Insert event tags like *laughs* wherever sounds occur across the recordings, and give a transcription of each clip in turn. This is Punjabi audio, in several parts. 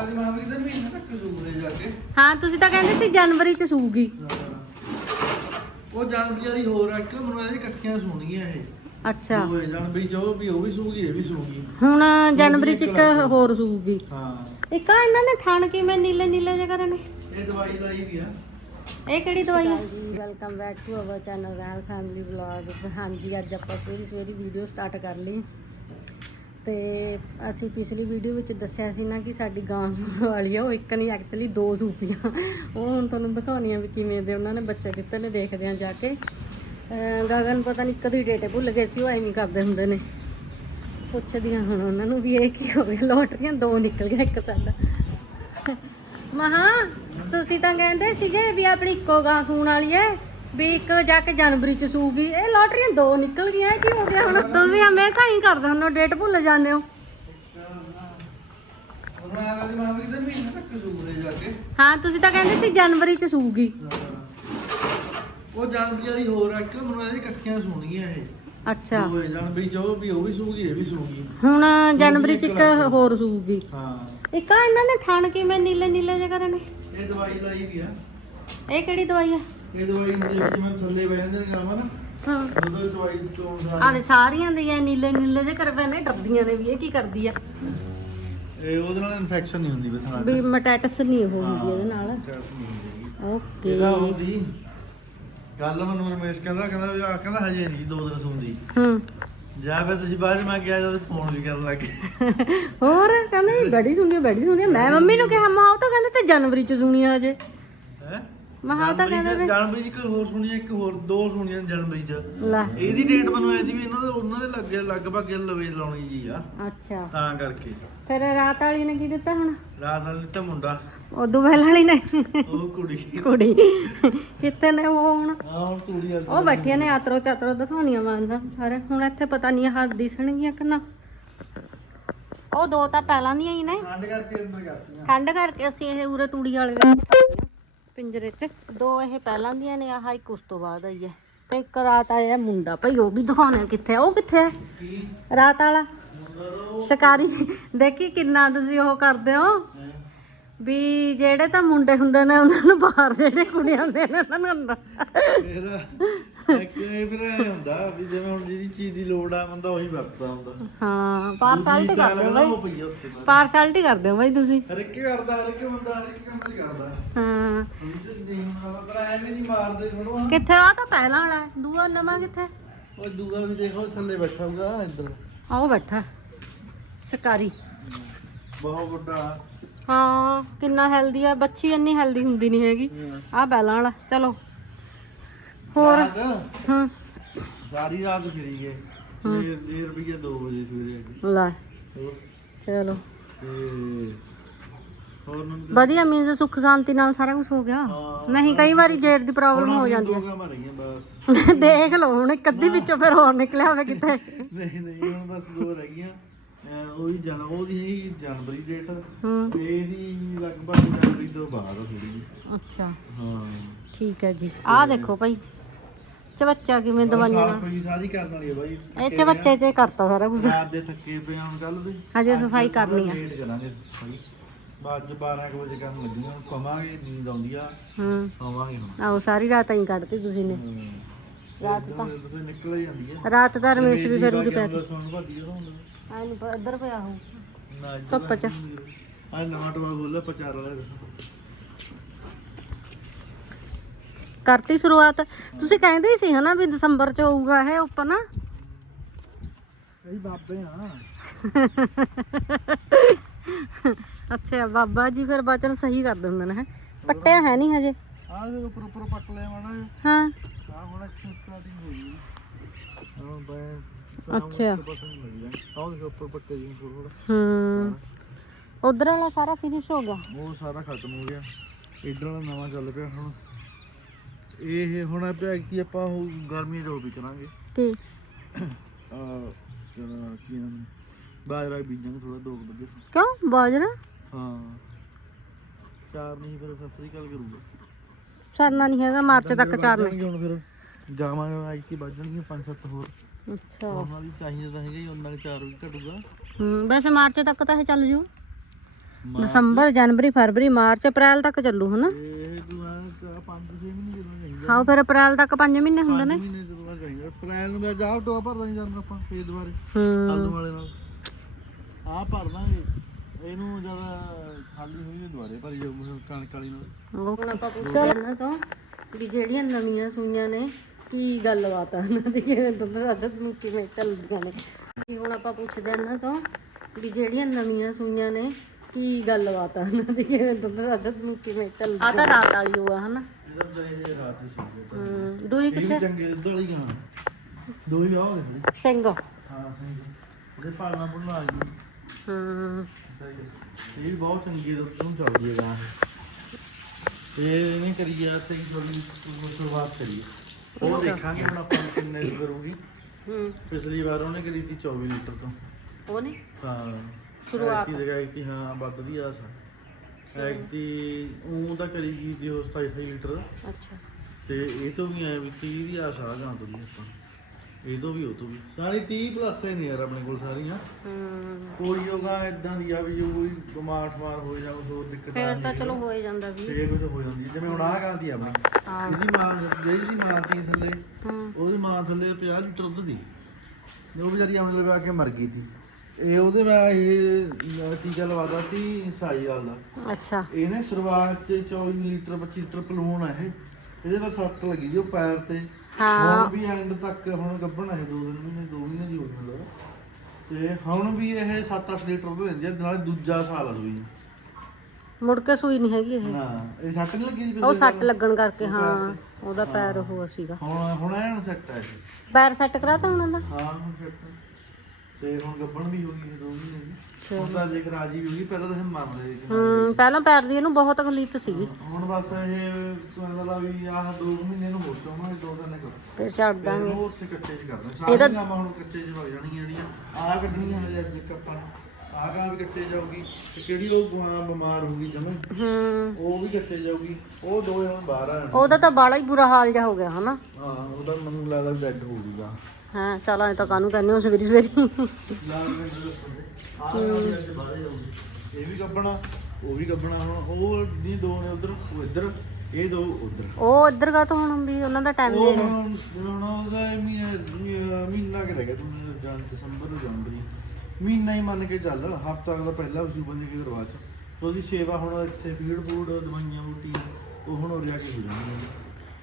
ਵਾਲੀ ਮਾਂ ਵੀ ਕਿਤੇ ਮਹੀਨੇ ਤੱਕ ਜ਼ੂਰੇ ਜਾ ਕੇ। ਹਾਂ ਤੁਸੀਂ ਤਾਂ ਕਹਿੰਦੇ ਸੀ ਜਨਵਰੀ ਚ ਸੂਗੀ। ਉਹ ਜਾਨਵਰੀ ਵਾਲੀ ਹੋਰ ਆ ਇੱਕ ਮੈਨੂੰ ਇਹਦੀ ਇਕੱਠੀਆਂ ਸੁਣੀਆਂ ਇਹ। ਅੱਛਾ। ਉਹ ਜਾਨਵਰੀ ਜੋ ਵੀ ਉਹ ਵੀ ਸੂਗੀ ਇਹ ਵੀ ਸੂਗੀ। ਹੁਣ ਜਨਵਰੀ ਚ ਇੱਕ ਹੋਰ ਸੂਗੀ। ਹਾਂ। ਇੱਕ ਆ ਇਹਨਾਂ ਨੇ ਥਣ ਕਿਵੇਂ ਨੀਲੇ ਨੀਲੇ ਜਿਹਾ ਕਰੇ ਨੇ? ਇਹ ਦਵਾਈ ਲਾਈ ਵੀ ਆ। ਇਹ ਕਿਹੜੀ ਦਵਾਈ ਹੈ ਜੀ welcome back to our channel Rail family vlogs ਹਾਂਜੀ ਅੱਜ ਆਪਾਂ ਸਵੇਰੀ ਸਵੇਰੀ ਵੀਡੀਓ ਸਟਾਰਟ ਕਰ ਲਈ ਤੇ ਅਸੀਂ ਪਿਛਲੀ ਵੀਡੀਓ ਵਿੱਚ ਦੱਸਿਆ ਸੀ ਨਾ ਕਿ ਸਾਡੀ ਗਾਂ ਸੂਣ ਵਾਲੀ ਆ, ਉਹ ਇੱਕ ਨਹੀਂ ਐਕਚੁਅਲੀ ਦੋ ਸੂਪੀਆਂ। ਉਹ ਹੁਣ ਤੁਹਾਨੂੰ ਦਿਖਾਉਣੀਆਂ ਵੀ ਕਿਵੇਂ ਦੇ ਉਹਨਾਂ ਨੇ, ਬੱਚੇ ਦਿੱਤੇ ਨੇ ਦੇਖਦੇ ਆ ਜਾ ਕੇ। ਗਗਨ ਪਤਾ ਨਹੀਂ ਕਦੀ ਡੇਟੇ ਭੁੱਲ ਗਏ ਸੀ, ਉਹ ਐਵੇਂ ਹੀ ਕਰਦੇ ਹੁੰਦੇ ਨੇ। ਪੁੱਛਦੀਆਂ ਹੁਣ ਉਹਨਾਂ ਨੂੰ ਵੀ ਇਹ ਕੀ ਹੋ ਗਿਆ, ਲੋਟਰੀਆਂ ਦੋ ਨਿਕਲ ਗਿਆ ਇੱਕ ਸਾਡਾ ਮਹਾ, ਤੁਸੀਂ ਤਾਂ ਕਹਿੰਦੇ ਸੀਗੇ ਵੀ ਆਪਣੀ ਇੱਕੋ ਗਾਂ ਸੂਣ ਵਾਲੀ ਐ। ਵੀ ਇੱਕ ਜਾ ਕੇ ਜਨਵਰੀ ਚ ਸੂਗੀ। ਇਹ ਲੋਟਰੀਆਂ ਦੋ ਨਿਕਲ ਗਈਆਂ ਕੀ ਹੋ ਗਿਆ ਹੁਣ? ਤੁਸੀਂ ਹਮੇਸ਼ਾ ਹੀ ਕਰਦੇ ਹੁੰਦੇ ਹੋ ਡੇਟ ਭੁੱਲ ਜਾਂਦੇ ਹੋ। ਹੁਣ ਵਾਲੀ ਮਾਂ ਵੀ ਕਿਤੇ ਮਹੀਨੇ ਤੱਕ ਜ਼ੂਰੇ ਜਾ ਕੇ। ਹਾਂ ਤੁਸੀਂ ਤਾਂ ਕਹਿੰਦੇ ਸੀ ਜਨਵਰੀ ਚ ਸੂਗੀ। ਉਹ ਜਾਨਵਰੀ ਵਾਲੀ ਹੋਰ ਆ ਇੱਕ ਮੈਨੂੰ ਇਹਦੀ ਇਕੱਠੀਆਂ ਸੁਣੀਆਂ ਇਹ। ਅੱਛਾ। ਉਹ ਜਾਨਵਰੀ ਜੋ ਵੀ ਉਹ ਵੀ ਸੂਗੀ ਇਹ ਵੀ ਸੂਗੀ। ਹੁਣ ਜਨਵਰੀ ਚ ਇੱਕ ਹੋਰ ਸੂਗੀ। ਹਾਂ। ਇੱਕ ਆ ਇਹਨਾਂ ਨੇ ਥਣ ਕਿਵੇਂ ਨੀਲੇ ਨੀਲੇ ਜਿਹਾ ਕਰੇ ਨੇ? ਇਹ ਦਵਾਈ ਲਾਈ ਵੀ ਆ। ਇਹ ਕਿਹੜੀ ਦਵਾਈ ਆ? ਇਹ ਦਵਾਈ ਦੇ ਵਿੱਚ ਮੈਂ ਥੱਲੇ ਬਹਿ ਜਾਂਦੇ ਨੇ ਗਾਵਾਂ ਨਾ ਹਾਂ। ਉਦੋਂ ਦਵਾਈ ਚੋਣ ਦਾ ਆਲੇ ਸਾਰੀਆਂ ਦੀਆਂ ਨੀਲੇ ਨੀਲੇ ਜਿਹੇ ਕਰ ਪਏ ਨੇ ਡਰਦੀਆਂ ਨੇ ਵੀ ਇਹ ਕੀ ਕਰਦੀ ਆ? ਇਹ ਉਹਦੇ ਨਾਲ ਇਨਫੈਕਸ਼ਨ ਨਹੀਂ ਹੁੰਦੀ ਬਥਣਾ ਵੀ ਮਟੈਟਸ ਨਹੀਂ ਉਹ ਹੁੰਦੀ ਇਹਦੇ ਨਾਲ। ਓਕੇ ਇਹਦਾ ਹੁੰਦੀ ਗੱਲ ਮੈਨੂੰ ਰਮੇਸ਼ ਕਹਿੰਦਾ ਕਹਿੰਦਾ ਵੀ ਆ ਕਹਿੰਦਾ ਹਜੇ ਨਹੀਂ ਦੋ ਦਿਨ ਸੁਣਦੀ ਹੂੰ। ਜਾਂ ਫਿਰ ਤੁਸੀਂ ਬਾਅਦ ਚ ਮੈਂ ਕਿਹਾ ਜਦ ਫੋਨ ਵੀ ਕਰਨ ਲੱਗੇ ਹੋਰ ਕਹਿੰਦੇ ਬੈਠੀ ਸੁਣੀ ਆ, ਬੈਠੀ ਸੁਣੀ ਆ। ਮੈਂ ਮੰਮੀ ਨੂੰ ਕਿਹਾ ਮਾਂ ਉਹ ਤਾਂ ਕਹਿੰਦੇ ਤੇ ਜਨਵਰੀ ਚ ਸੁਣੀ ਆ ਹਜੇ। ਹੈ? ਮੈਂ ਕਿਹਾ ਉਹ ਤਾਂ ਕਹਿੰਦੇ ਤੇ ਜਨਵਰੀ ਚ ਇੱਕ ਹੋਰ ਸੁਣੀ ਇੱਕ ਹੋਰ ਦੋ ਸੁਣੀਆਂ ਜਨਵਰੀ ਚ। ਲੈ। ਇਹਦੀ ਡੇਟ ਮੈਨੂੰ ਐਦੀ ਵੀ ਇਹਨਾਂ ਦੇ ਉਹਨਾਂ ਦੇ ਲੱਗੇ ਲਗਭਗ ਲਵੇ ਲਾਉਣੀ ਜੀ ਆ। ਅੱਛਾ। ਤਾਂ ਕਰਕੇ। ਫਿਰ ਰਾਤ ਵਾਲੀ ਨੇ ਕੀ ਦਿੱਤਾ ਹੁਣ? ਰਾਤ ਨਾਲ ਤਾਂ ਮੁੰਡਾ। ਉਦੋਂ ਪਹਿਲਾਂ ਵਾਲੀ ਨੇ। ਉਹ ਕੁੜੀ। ਕੁੜੀ। ਕਿੱਥੇ ਨੇ ਉਹ ਹੁਣ? ਆ ਹੁਣ ਤੂੜੀ ਆ ਉਹ ਬੈਠੀਆਂ ਨੇ ਆਤਰੋ ਚਾਤਰੋ ਦਿਖਾਉਣੀਆਂ ਮਾਂਦਾ ਸਾਰੇ। ਹੁਣ ਇੱਥੇ ਪਤਾ ਨਹੀਂ ਹੱਥ ਦਿਸਣਗੀਆਂ ਕਿ ਨਾ। ਉਹ ਦੋ ਤਾਂ ਪਹਿਲਾਂ ਦੀਆਂ ਹੀ ਨੇ। ਠੰਡ ਕਰਕੇ ਅੰਦਰ ਕਰਤੀਆਂ। ਠੰਡ ਕਰਕੇ ਅਸੀਂ ਇਹ ਉਰੇ ਤੂੜੀ ਵਾਲੇ ਪਿੰਜਰੇ 'ਚ। ਦੋ ਇਹ ਪਹਿਲਾਂ ਦੀਆਂ ਨੇ ਆਹ ਇੱਕ ਉਸ ਤੋਂ ਬਾਅਦ ਆਈ ਹੈ। ਤੇ ਇੱਕ ਰਾਤ ਆਇਆ ਮੁੰਡਾ। ਭਾਈ ਉਹ ਵੀ ਦਿਖਾਉਣਾ ਕਿੱਥੇ ਆ। ਉਹ ਕਿੱਥੇ ਹੈ ਰਾਤ ਵਾਲਾ? ਸ਼ਿਕਾਰੀ? ਦੇਖੀ ਕਿੰਨਾ ਤੁਸੀਂ ਉਹ ਕਰਦੇ ਹੋ? ਵੀ ਜਿਹੜੇ ਤਾਂ ਮੁੰਡੇ ਹੁੰਦੇ ਨੇ ਉਹਨਾਂ ਨੂੰ ਬਾਹਰ ਜਿਹੜੇ ਕੁੜੀਆਂ ਹੁੰਦੇ ਨੇ ਉਹਨਾਂ ਨੂੰ ਅੰਦਰ। ਫਿਰ ਇੱਕ ਇਹ ਫਿਰ ਐਂ ਹੁੰਦਾ ਵੀ ਜਿਵੇਂ ਹੁਣ ਜਿਹਦੀ ਚੀਜ਼ ਦੀ ਲੋੜ ਆ ਬੰਦਾ ਉਹੀ ਵਰਤਦਾ ਹੁੰਦਾ। ਹਾਂ ਪਾਰਸਲਟੀ ਤਾਂ ਕਰਦੇ ਹੋ ਲੱਗਦਾ ਬਾਈ। ਉਹ ਪਈ ਆ ਉੱਥੇ ਬਸ। ਪਾਰਸਲਟੀ ਕਰਦੇ ਹੋ ਬਾਈ ਤੁਸੀਂ। ਹਰ ਇੱਕ ਕਰਦਾ ਹਰ ਇੱਕ ਬੰਦਾ ਹਰ ਇੱਕ ਕੰਮ ਹੀ ਕਰਦਾ। ਹਾਂ। ਹੁਣ ਜੇ ਨਹੀਂ ਹੁੰਦਾ ਪਰ ਐਵੇਂ ਨਹੀਂ ਮਾਰਦੇ ਥੋੜਾ ਕਿੱਥੇ ਆ? ਤਾਂ ਪਹਿਲਾਂ ਵਾਲਾ ਹੈ। ਦੂਆ ਨਵਾਂ ਕਿੱਥੇ? ਉਹ ਦੂਆ ਵੀ ਦੇਖੋ ਥੱਲੇ ਬੈਠਾ ਹੋਊਗਾ ਇੱਧਰ। ਆ ਉਹ ਬੈਠਾ। ਸ਼ਿਕਾਰੀ। ਬਹੁਤ ਵੱਡਾ। ਹਾਂ ਕਿੰਨਾ ਹੈਲਦੀ ਆ। ਬੱਚੀ ਇੰਨੀ ਹੈਲਦੀ ਹੁੰਦੀ ਨਹੀਂ ਹੈਗੀ। ਆ ਬੈਲਾਂ ਵਾਲਾ। ਚਲੋ। ਹੋਰ? ਹਾਂ। ਸਾਰੀ ਰਾਤ ਫਿਰੀ ਗਏ ਤੇ 1 ਰੁਪਏ 2 ਵਜੇ ਸਵੇਰੇ ਲੈ। ਹੋਰ? ਚਲੋ। ਤੇ ਹੋਰ ਨੂੰ ਵਧੀਆ ਮੀਨਸ ਸੁੱਖ ਸ਼ਾਂਤੀ ਨਾਲ ਸਾਰਾ ਕੁਝ ਹੋ ਗਿਆ। ਨਹੀਂ ਕਈ ਵਾਰੀ ਜੇਰ ਦੀ ਪ੍ਰੋਬਲਮ ਹੋ ਜਾਂਦੀ ਦੋ ਬਸ। ਹੈ *laughs* ਦੇਖ ਲਓ ਹੁਣ ਇੱਕ ਅੱਧੀ ਵਿੱਚੋਂ ਫਿਰ ਹੋਰ ਨਿਕਲਿਆ ਹੋਵੇ ਕਿਤੇ। *laughs* ਨਹੀਂ ਨਹੀਂ ਹੁਣ ਬਸ ਦੋ ਰਹਿ ਗਈਆਂ। ਅਹ ਉਹੀ ਜਨ ਉਹਦੀ ਹੈਗੀ ਜਨਵਰੀ ਡੇਟ ਤੇ ਇਹਦੀ ਲਗਭਗ ਜਨਵਰੀ ਤੋਂ ਬਾਅਦ ਥੋੜੀ ਅੱਛਾ। ਹਾਂ। ਠੀਕ ਹੈ ਜੀ। ਆਹ ਦੇਖੋ ਭਾਈ। ਚਵੱਚਾ ਕਿਵੇਂ ਦਵਾਈਆਂ ਸਾਫ਼ ਨਾਲ? ਕੋਈ ਸਾਰੀ ਕਰਨ ਵਾਲੀ ਹੈ ਬਾਈ। ਇਹ ਚਵੱਚੇ 'ਚ ਕਰਤਾ ਸਾਰਾ ਕੁਝ ਰਾਤ ਦੇ ਥੱਕੇ ਪਏ ਹਾਂ ਕੱਲ ਦੇ। ਹਜੇ ਸਫ਼ਾਈ ਕਰਨੀ ਆ। ਲੇਟ ਕਰਾਂਗੇ ਸਫ਼ਾਈ। ਬਾਅਦ ਚ 12 ਕੁ ਵਜੇ ਕਰਨ ਲੱਗੀਆਂ ਹੁਣ ਕਵਾਂਗੇ ਨੀਂਦ ਆਉਂਦੀ ਆ। ਹੂੰ। ਸੌਵਾਂਗੇ ਹੁਣ। ਆਹੋ ਸਾਰੀ ਰਾਤ ਹੀ ਕੱਢਤੀ ਤੁਸੀਂ ਨੇ। ਰਾਤ ਤਾਂ ਨਿਕਲ ਹੀ ਜਾਂਦੀ ਹੈ ਰਾਤ ਦਾ ਰਮੇਸ਼ ਵੀ ਫਿਰ ਉਰੇ ਪਿਆ ਹੁੰਦਾ ਸੁਣ ਭਾਦੀ ਉਹਦਾ ਹੁੰਦਾ ਆਈ ਨਹੀਂ ਇੱਧਰ ਪਿਆ ਹੋ ਧੁੱਪ ਚ। ਆ ਨਵਾਂ ਟਵਾ ਬੋਲਿਆ ਪਚਾਰ ਵਾਲਾ ਦੇਖੋ ਕਰਤੀ ਸ਼ੁਰੂਆਤ। ਤੁਸੀਂ ਕਹਿੰਦੇ ਹੀ ਸੀ ਹਨਾ ਵੀ ਦਸੰਬਰ 'ਚ ਹੋਊਗਾ ਇਹ ਓਪਨ ਕਈ ਬਾਬੇ ਆ। ਅੱਛਾ ਬਾਬਾ ਜੀ ਫਿਰ ਬਚਨ ਸਹੀ ਕਰ ਦਿੰਦੇ ਨੇ ਹੈ। ਪੱਟਿਆ ਹੈ ਨਹੀਂ ਹਜੇ। ਆ ਦੇ ਉੱਪਰ ਉੱਪਰ ਪੱਟ ਲਿਆ ਮਾਣਾ ਹਾਂ। ਆ ਹੁਣ ਐਕਸ਼ਨ ਸਟਾਰਟਿੰਗ ਹੋ ਗਈ ਹਾਂ ਬੈ ਅੱਛਾ। ਪਤਾ ਨਹੀਂ ਲੱਗਦਾ ਆਹ ਦੇਖੋ ਉੱਪਰ ਪੱਟੇ ਜੀ ਥੋੜਾ ਹੂੰ। ਉਧਰ ਵਾਲਾ ਸਾਰਾ ਫਿਨਿਸ਼ ਹੋ ਗਿਆ। ਉਹ ਸਾਰਾ ਖਤਮ ਹੋ ਗਿਆ। ਇਧਰ ਵਾਲਾ ਨਵਾਂ ਚੱਲ ਪਿਆ ਹੁਣ। ਇਹ ਹੁਣ ਪਿਆ ਕਿ ਆਪਾਂ ਉਹ ਗਰਮੀ ਜੋ ਵੀ ਕਰਾਂਗੇ। ਕੀ ਆ ਕੀ ਨਾਮ ਬਾਜਰਾ ਬੀਜਾਂਗੇ ਥੋੜਾ ਦੋ ਕੁ ਕਿਉਂ? ਬਾਜਰਾ? ਹਾਂ। ਚਾਰ ਨਹੀਂ ਫਿਰ ਸਸਰੀ ਕੱਲ ਕਰੂਗਾ। ਸਰਨਾ ਨਹੀਂ ਹੈਗਾ ਮਾਰਚ ਤੱਕ ਚਾਰਨੇ ਹੁਣ ਫਿਰ। ਜਾਵਾਂਗੇ ਅੱਜ ਕੀ ਵੱਜਣਗੀਆਂ ਪੰਜ ਸੱਤ ਹੋਰ। ਅੱਛਾ। ਉਹਨਾਂ ਦੀ ਚਾਹੀਦਾ ਤਾਂ ਹੈਗਾ ਹੀ ਉਹਨਾਂ ਦਾ ਚਾਰ ਵੀ ਘਟੂਗਾ। ਹੂੰ ਵੈਸੇ ਮਾਰਚ ਤੱਕ ਤਾਂ ਇਹ ਚੱਲ ਜੂ। ਦਸੰਬਰ ਜਨਵਰੀ ਫਰਵਰੀ ਮਾਰਚ ਅਪ੍ਰੈਲ ਤੱਕ ਚੱਲੂ ਹਨਾ? ਇਹ ਤੂੰ ਆ 5-6 ਮਹੀਨੇ ਜਦੋਂ ਹਾਂ ਫਿਰ ਅਪ੍ਰੈਲ ਤੱਕ 5 ਮਹੀਨੇ ਹੁੰਦੇ ਨੇ। 5 ਮਹੀਨੇ ਜਦੋਂ ਚਾਹੀਦਾ ਅਪ੍ਰੈਲ ਨੂੰ ਮੈਂ ਜਾ ਟੋਆ ਭਰਦਾ ਨਹੀਂ ਜਾਂਦਾ ਆਪਾਂ ਫੇਰ ਦੁਬਾਰੇ ਹੂੰ। ਆਲੂ ਵਾਲੇ ਨਾਲ। ਆਹ ਭਰ ਦਾਂਗੇ ਇਹਨੂੰ ਜਦ ਖਾਲੀ ਹੋਈ ਤੇ ਦੁਬਾਰੇ ਭਰੀ ਜਾਊ ਕਣਕ ਵਾਲੀ ਨਾਲ। ਉਹ ਹੁਣ ਆਪਾਂ ਪੁੱਛਦੇ ਇਹਨਾਂ ਤੋਂ ਵੀ ਜਿਹੜੀਆਂ ਨਵੀਆਂ ਸੂਈਆਂ ਨੇ ਕੀ ਗੱਲਬਾਤ ਆ ਇਹਨਾਂ ਦੀ? ਕਿਵੇਂ ਦੁੱਧ ਦੱਧ ਨੂੰ ਕਿਵੇਂ ਚੱਲਦੀਆਂ ਨੇ। ਕੀ ਹੁਣ ਆਪਾਂ ਪੁੱਛਦੇ ਇਹਨਾਂ ਤੋਂ ਵੀ ਜਿਹੜੀਆਂ ਨਵੀਆਂ ਸੂਈਆਂ ਨੇ ਕੀ ਗੱਲਬਾਤ ਆ ਇਹਨਾਂ ਦੀ? ਕਿਵੇਂ ਦੁੱਧ ਦੱਧ ਨੂੰ ਕਿਵੇਂ ਚੱਲਦੀਆਂ ਆ ਤਾਂ ਰਾਤ ਵਾਲੀ ਹੋਆ ਹਨਾ? ਇਹਦਾ ਬਜਾਏ ਜੇ ਰਾਤ ਹੀ ਸੀ ਹੂੰ ਦੂਈ ਇਹ ਵੀ ਕਿੱਥੇ? ਚੰਗੇ ਦੁੱਧ ਵਾਲੀ ਗਾਂ ਦੋ ਹੀ ਆਹ ਦੇਖੋ ਸਿੰਘ ਹਾਂ ਸਹੀ ਇਹਦੇ ਪਾਲਣਾ ਪੁਲਣਾ ਆ ਗਈ ਹੂੰ। ਸਹੀ ਹੈ। ਇਹ ਵੀ ਬਹੁਤ ਚੰਗੀ ਦੁੱਧ ਨੂੰ ਚੱਲਦੀ ਹੈ ਗਾਂ। ਇਹ ਇਹਨੇ ਕਰੀ ਆ ਤੇ ਥੋੜੀ ਸ਼ੁਰੂਆਤ ਕਰੀ ਹੈ। ਉਹ ਦੇਖਾਂਗੇ ਹੁਣ ਆਪਾਂ ਨੂੰ ਕਿੰਨੇ ਦੀ ਕਰੂਗੀ। ਹੂੰ। ਪਿਛਲੀ ਵਾਰ ਉਹਨੇ ਕਰੀ ਸੀ 24 ਲੀਟਰ ਤੋਂ। ਉਹ ਨਹੀਂ ਹਾਂ। ਸ਼ੁਰੂਆਤ। ਜਗ੍ਹਾ ਐਕਟੀ ਹਾਂ ਵੱਧਦੀ ਆ ਸਾ ਐਕਟੀ ਉਹ ਤਾਂ ਕਰੀ ਗਈ ਸੀ ਉਹ 27 ਲੀਟਰ। ਅੱਛਾ। ਤੇ ਇਹ ਤੋਂ ਵੀ ਐ ਵੀ 30 ਦੀ ਆਸ ਆ ਗਾਂ ਤੋਂ ਵੀ ਆਪਾਂ। ਇਹ ਤੋਂ ਵੀ ਉਹ ਤੋਂ ਵੀ। ਸਾਰੀ 30 ਪਲੱਸ ਹੀ ਨੇ ਯਾਰ ਆਪਣੇ ਕੋਲ ਸਾਰੀਆਂ। ਹੂੰ। ਕੋਈ ਯੋਗਾ ਇਦਾਂ ਦੀ ਆ ਵੀ ਜੋ ਕੋਈ ਬਿਮਾਰ ਠਮਾਰ ਹੋ ਜਾ ਕੋਈ ਹੋਰ ਦਿੱਕਤ ਆ ਫੇਰ ਤਾਂ ਚਲੋ ਹੋ ਹੀ ਜਾਂਦਾ ਵੀ। ਤੇ ਕੁਝ ਹੋ ਜਾਂਦੀ ਹੈ ਜਿਵੇਂ ਹੁਣ ਆਹ ਗਾਂ ਦੀ ਆ ਆਪਣੀ। ਹਾਂ। ਇਹਦੀ ਮਾਂ ਜਿਹੜੀ ਦੀ ਮਾਂ ਸੀ ਥੱਲੇ ਹੂੰ। ਉਹਦੀ ਮਾਂ ਥੱਲੇ 50 ਲੀਟਰ ਦੁੱਧ ਦੀ। ਤੇ ਉਹ ਵਿਚਾਰੀ ਆਪਣੇ ਲਗਾ ਕੇ ਮਰ ਗਈ ਸੀ। ਇਹ ਉਹਦੇ ਮੈਂ ਇਹ ਟੀਕਾ ਲਵਾਦਾ ਸੀ ਸਾਈ ਵਾਲ ਦਾ ਅੱਛਾ। ਇਹਨੇ ਸ਼ੁਰੂਆਤ ਚ 24 ਲੀਟਰ 25 ਲੀਟਰ ਪਲੂਣ ਆ ਇਹ। ਇਹਦੇ ਪਰ ਸੱਟ ਲੱਗੀ ਜੀ ਪੈਰ ਤੇ। ਹਾਂ। ਹੁਣ ਵੀ ਐਂਡ ਤੱਕ ਹੁਣ ਗੱਭਣ ਹੈ ਦੋ ਦਿਨ ਮਹੀਨੇ ਦੋ ਮਹੀਨੇ ਦੀ ਹੋ ਗਈ ਤੇ ਹੁਣ ਵੀ ਇਹ 7-8 ਲੀਟਰ ਦੁੱਧ ਦਿੰਦੀ ਆ ਨਾਲੇ ਦੂਜਾ ਸਾਲ ਆ ਸੂਈ। ਮੁੜ ਕੇ ਸੂਈ ਨਹੀਂ ਹੈਗੀ ਇਹ। ਨਾ ਇਹ ਸੱਟ ਨਹੀਂ ਲੱਗੀ ਜੀ ਉਹ ਸੱਟ ਲੱਗਣ ਕਰਕੇ ਹਾਂ ਉਹਦਾ ਪੈਰ ਉਹ ਸੀਗਾ। ਹੁਣ ਹੁਣ ਐਨ ਸੈੱਟ ਹੈ। ਪੈਰ ਸੈੱਟ ਕਰਾਤਾ ਉਹਨਾਂ ਦਾ? ਹਾਂ ਹੁਣ ਆ। ਤੇ ਹੁਣ ਗੱਭਣ ਵੀ ਹੋ ਗਈ ਦੋ ਮਹੀਨੇ ਦੀ। ਹੁਣ ਤਾਂ ਦੇਖ ਰਾਜੀ ਵੀ ਹੋ ਗਈ ਪਹਿਲਾਂ ਤਾਂ ਇਹ ਮੰਨ ਰਹੇ ਸੀ। ਹੂੰ ਪਹਿਲਾਂ ਪੈਰ ਦੀ ਇਹਨੂੰ ਬਹੁਤ ਤਕਲੀਫ ਸੀਗੀ। ਹੁਣ ਬਸ ਇਹ ਤੁਹਾਨੂੰ ਵੀ ਆਹ ਦੋ ਮਹੀਨੇ ਨੂੰ ਹੋ ਚਾਹੁੰਦਾ ਦੋ ਦਿਨ ਕਰੋ। ਫਿਰ ਛੱਡ ਦਾਂਗੇ। ਉਹ ਉੱਥੇ ਕੱਚੇ ਚ ਕਰਨਾ ਸਾਰੀਆਂ ਗਾਵਾਂ ਹੁਣ ਕੱਚੇ ਚ ਹੋ ਜਾਣਗੀਆਂ ਜਿਹੜੀਆਂ। ਆਹ ਕੱਢਣੀਆਂ ਹਜੇ ਅੱਜ ਆਪਾਂ ਆਹ ਗਾਂ ਵੀ ਕੱਚੇ ਜਾਊਗੀ ਤੇ ਕਿਹੜੀ ਉਹ ਗਾਂ ਬਿਮਾਰ ਹੋ ਗਈ ਜਮੇ? ਹੂੰ। ਉਹ ਵੀ ਕੱਚੇ ਜਾਊਗੀ ਉਹ ਦੋ ਹੁਣ ਬਾਹਰ ਆ ਜਾਣ। ਉਹਦਾ ਤਾਂ ਬਾਲਾ ਹੀ ਬੁਰਾ ਹਾਲ ਜਿਹਾ ਹੋ ਗਿਆ ਹਨਾ? ਹਾਂ ਉਹਦਾ ਮੈਨੂੰ ਲੱਗਦਾ ਡੈਡ ਹੋ ਜੂਗਾ ਹਾਂ ਚਲ ਐ ਤਾਂ ਕਾਹਨੂੰ ਕਹਿੰਦੇ ਹੋ ਸਵੇਰੀ ਸਵੇਰੀ। ਦੇ ਇਹ ਵੀ ਗੱਬਣਾ ਉਹ ਵੀ ਗੱਬਣਾ ਹੁਣ ਉਹ ਨਹੀਂ ਦੋ ਨੇ ਉਧਰ ਉਹ ਇੱਧਰ ਇਹ ਦੋ ਉਧਰ ਉਹ ਇੱਧਰ ਗਾ ਤਾਂ ਹੁਣ ਵੀ ਉਹਨਾਂ ਦਾ ਟਾਈਮ ਉਹ ਨੇੜੇ ਹੁਣ ਉਹਦਾ ਮਹੀਨਾ ਮਹੀਨਾ ਕਿ ਰਹਿ ਗਿਆ ਤੁਹਾਨੂੰ ਜਾਂ ਦਸੰਬਰ ਜਨਵਰੀ। ਮਹੀਨਾ ਹੀ ਮੰਨ ਕੇ ਚੱਲ ਹਫਤਾ ਅਗਲਾ ਪਹਿਲਾ ਉਸੂ ਬੰਦੇ ਕੀ ਕਰਵਾ ਚ। ਉਹਦੀ ਸੇਵਾ ਹੁਣ ਇੱਥੇ ਫੀਡ ਫੂਡ ਦਵਾਈਆਂ ਬੂਟੀਆਂ ਉਹ ਹੁਣ ਉਰਿਆ ਕੇ ਹੋ ਜਾਣਗੀਆਂ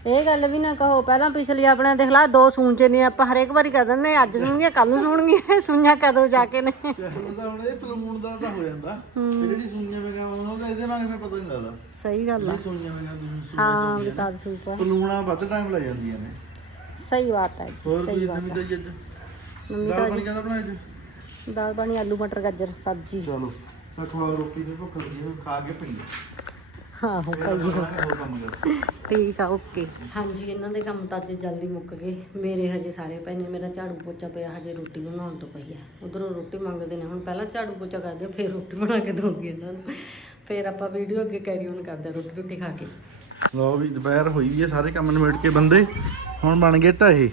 ਇਹ ਗੱਲ ਵੀ ਨਾ ਕਹੋ ਪਹਿਲਾਂ ਪਿਛਲੀ ਆਪਣੇ ਦੇਖ ਲਾ ਦੋ ਸੂੰਚੇ ਨੇ ਆਪਾਂ ਹਰੇਕ ਵਾਰੀ ਕਹਿ ਦਿੰਦੇ ਹਾਂ, ਅੱਜ ਸੁਣੀਆਂ ਕੱਲ ਨੂੰ ਸੁਣੀਆਂ ਸੂਈਆਂ ਕਦੋਂ ਜਾ ਕੇ ਨੇ? ਚਾਹੇ ਉਹਦਾ ਹੁਣ ਇਹ ਪਲਮੂਣ ਦਾ ਤਾਂ ਹੋ ਜਾਂਦਾ। ਤੇ ਜਿਹੜੀ ਸੂਈਆਂ ਮੈਂ ਕਹਾਂ ਉਹਦਾ ਇਹਦੇ ਵਾਂਗ ਫਿਰ ਪਤਾ ਨਹੀਂ ਲੱਗਦਾ। ਸਹੀ ਗੱਲ ਆ। ਜਿਹੜੀ ਸੂਈਆਂ ਮੈਂ ਕਹਾਂ ਤੁਸੀਂ ਹਾਂ ਵਿਕਾਸ ਸੂਪ ਪਲੂਣਾ ਵੱਧ ਟਾਈਮ ਲੱਗ ਜਾਂਦੀਆਂ ਨੇ। ਸਹੀ ਬਾਤ ਹੈ ਜੀ, ਹੋਰ ਸਹੀ ਕੋਈ ਬਾਤ ਨਵੀਂ ਤਾਜੀ ਅੱਜ? ਮੰਮੀ ਦਾਲ ਪਾਣੀ ਕਹਿੰਦਾ ਬਣਾਇਆ ਜੀ? ਤਾਂ ਦਾਲ ਪਾਣੀ ਆਲੂ ਮਟਰ ਗਾਜਰ ਸਬਜ਼ੀ। ਚਲੋ ਮੈਂ ਖਵਾ ਰੋਟੀ ਤੇ ਭੁੱਖ ਲੱਗੀ ਹੈ, ਖਾ ਕੇ ਪਈ ਠੀਕ ਆ ਓਕੇ। ਹਾਂਜੀ ਇਹਨਾਂ ਦੇ ਕੰਮ ਤਾਂ ਅੱਜ ਜਲਦੀ ਮੁੱਕ ਗਏ। ਮੇਰੇ ਹਜੇ ਸਾਰੇ ਪਏ ਨੇ ਮੇਰਾ ਝਾੜੂ ਪੋਚਾ ਪਿਆ ਹਜੇ ਰੋਟੀ ਬਣਾਉਣ ਤੋਂ ਪਈ ਆ। ਉਧਰੋਂ ਰੋਟੀ ਮੰਗਦੇ ਨੇ ਹੁਣ ਪਹਿਲਾਂ ਝਾੜੂ ਪੋਚਾ ਕਰਦੇ ਆ, ਫਿਰ ਰੋਟੀ ਬਣਾ ਕੇ ਦਊਂਗੀ ਇਹਨਾਂ ਨੂੰ। ਫਿਰ ਆਪਾਂ ਵੀਡੀਓ ਅੱਗੇ ਕੈਰੀ ਔਨ ਕਰਦੇ ਆ ਰੋਟੀ ਰੋਟੀ ਖਾ ਕੇ। ਲੋ ਵੀ ਦੁਪਹਿਰ ਹੋਈ ਵੀ ਹੈ ਸਾਰੇ ਕੰਮ ਨਿਬੇੜ ਕੇ ਬੰਦੇ। ਹੁਣ ਬਣ ਗਏ ਢਾਹੇ।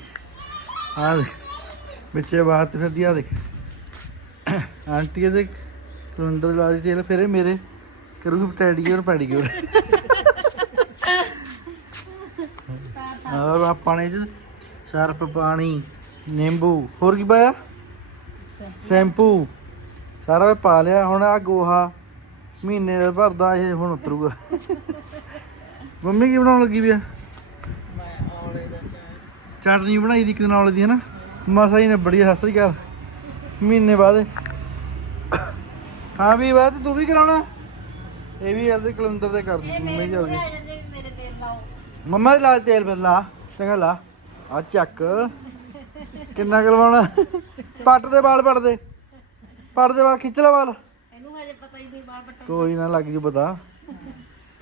ਆ ਦੇ ਵਿੱਚੇ ਬਾਤ ਫਿਰਦੀ ਆ ਦੇਖ। ਆਂਟੀ ਇਹਦੇ ਕੁਲੰਦਰ ਲਾਜੀ ਤੇਲ ਫਿਰ ਇਹ ਮੇਰੇ ਕਰੂਗੀ ਪੈਡੀਕਿਉਰ ਪੈਡੀਕਿਉਰ ਆ ਪਾਣੀ ਚ ਸਰਫ ਪਾਣੀ, ਨਿੰਬੂ, ਹੋਰ ਕੀ ਪਾਇਆ? ਸ਼ੈਂਪੂ। ਸਾਰਾ ਪਾ ਲਿਆ, ਹੁਣ ਆ ਗੋਹਾ ਮਹੀਨੇ ਦਾ ਭਰਦਾ, ਇਹ ਹੁਣ ਉਤਰੂਗਾ। ਮੰਮੀ ਕੀ ਬਣਾਉਣ ਲੱਗੀ ਵੀ ਆ? ਚਟਨੀ ਬਣਾਈ ਦੀ ਇੱਕ ਦਿਨ ਦੀ ਹੈ ਨਾ ਮਸਾ ਹੀ ਨੇ ਬੜੀ ਸਤਿ ਸ੍ਰੀ ਅਕਾਲ ਮਹੀਨੇ ਬਾਅਦ। ਹਾਂ ਵੀ, ਬਾਅਦ ਤੂੰ ਵੀ ਕਰਾਉਣਾ? ਇਹ ਵੀ ਇਹਦੇ ਕਲੰਦਰ ਦੇ ਕਰ ਦੀ ਮੰਮੀ ਦੀ ਹੋ ਗਈ ਮੰਮਾ ਦੇ ਲਾ ਤੇਲ ਫਿਰ ਲਾ। ਚੰਗਾ ਲਾ। ਆ ਚੱਕ। ਕਿੰਨਾ ਕਰਵਾਉਣਾ ਪੱਟ ਦੇ ਵਾਲ ਪੱਟ ਦੇ। ਪੱਟ ਦੇ ਵਾਲ ਖਿੱਚ ਲੈ ਵਾਲ। ਇਹਨੂੰ ਹਜੇ ਪਤਾ ਹੀ ਨਹੀਂ ਬਾਲ ਬੱਟ ਕੋਈ ਨਾ ਲੱਗ ਜੂ ਪਤਾ।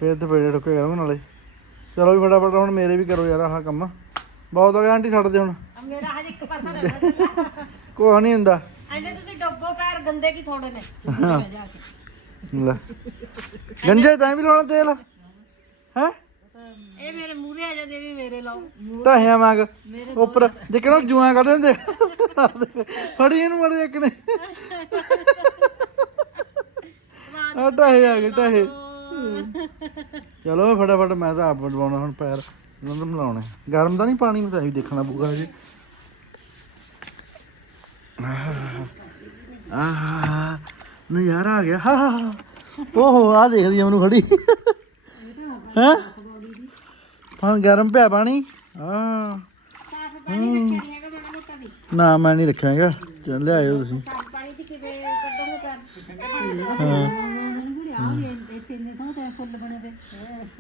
ਫੇਰ ਤੇ ਪੇੜੇ ਠੁੱਕੇ ਕਰਾਂਗੇ ਨਾਲੇ। ਚਲੋ ਵੀ ਫਟਾਫਟ ਹੁਣ ਮੇਰੇ ਵੀ ਕਰੋ ਯਾਰ ਆਹ ਕੰਮ। ਬਹੁਤ ਹੋ ਗਿਆ ਆਂਟੀ ਛੱਡ ਦੇ ਹੁਣ। ਮੇਰਾ ਹਜੇ ਇੱਕ ਪਾਸਾ ਰਹਿੰਦਾ ਕੁਛ ਨਹੀਂ ਹੁੰਦਾ। ਐਂਡੇ ਤੁਸੀਂ ਡੱਬੋ ਪੈਰ ਗੰਦੇ ਕੀ ਥੋੜੇ ਨੇ। ਹਾਂ। *laughs* ਲੈ। ਗੰਜੇ ਤਾਂ ਵੀ ਲਾਉਣਾ ਤੇਲ। ਹੈ? ਇਹ ਮੇਰੇ ਮੂਹਰੇ ਆ ਜਾਂਦੇ ਵੀ ਮੇਰੇ ਲਾਓ। ਢਾਹਿਆ ਮੰਗ ਉੱਪਰ ਦੇਖਣਾ ਜੂਆਂ ਕੱਢ ਦਿੰਦੇ ਫੜੀ ਇਹਨੂੰ ਮੜ ਇੱਕ ਨੇ। ਸਮਾਨ ਆ ਟਾਹੇ ਆ ਗਏ ਟਾਹੇ ਚਲੋ ਫਟਾਫਟ ਮੈਂ ਤਾਂ ਆਪ ਬਣਵਾਉਣਾ ਹੁਣ ਪੈਰ ਇਹਨਾਂ ਨੂੰ ਮਿਲਾਉਣੇ ਗਰਮ ਤਾਂ ਨਹੀਂ ਪਾਣੀ ਮੈਂ ਤਾਂ ਇਹ ਦੇਖਣਾ ਪਊਗਾ ਜੀ ਆਹ। ਨਜ਼ਾਰਾ ਆ ਗਿਆ। ਹਾ ਹਾ ਹਾ। ਓਹੋ ਆ ਦੇਖਦੀ ਆ ਮੈਨੂੰ ਖੜੀ। ਹੈ? ਪਾਣੀ ਗਰਮ ਪਿਆ ਪਾਣੀ। ਆ ਨਾ, ਮੈਂ ਨਹੀਂ ਰੱਖਾਂਗਾ ਚੱਲ ਲਿਆਇਓ ਤੁਸੀਂ। ਪਾਣੀ ਦੀ ਕਿਵੇਂ ਕੱਢੋਗੇ ਪੈਰ ਹਾਂ।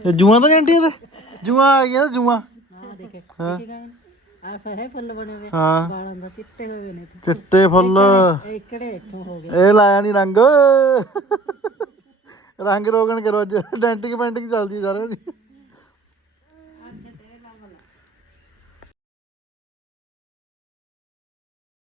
ਤੇ ਜੂਆਂ ਤਾਂ ਨਹੀਂ ਆਂਟੀ ਇਹਦੇ ਜੂਆਂ ਆ ਗਿਆ ਤੇ ਜੂਆਂ। ਆ ਦੇਖੇ ਹਾਂ। ਆ ਫੇ ਫੁੱਲ ਬਣੇ ਪਏ ਹਾਂ। ਵਾਲਾਂ ਦਾ ਚਿੱਟੇ ਹੋਏ ਹੋਏ ਨੇ ਚਿੱਟੇ ਫੁੱਲ। ਇਹ ਕਿਹੜੇ ਇੱਥੋਂ ਹੋ ਗਏ? ਇਹ ਲਾਇਆ ਨਹੀਂ ਰੰਗ। ਰੰਗ ਰੋਗਣ ਕਰੋ ਅੱਜ। ਡੈਂਟਿੰਗ ਪੈਂਟਿੰਗ ਚੱਲਦੀ ਸਾਰਿਆਂ ਦੀ।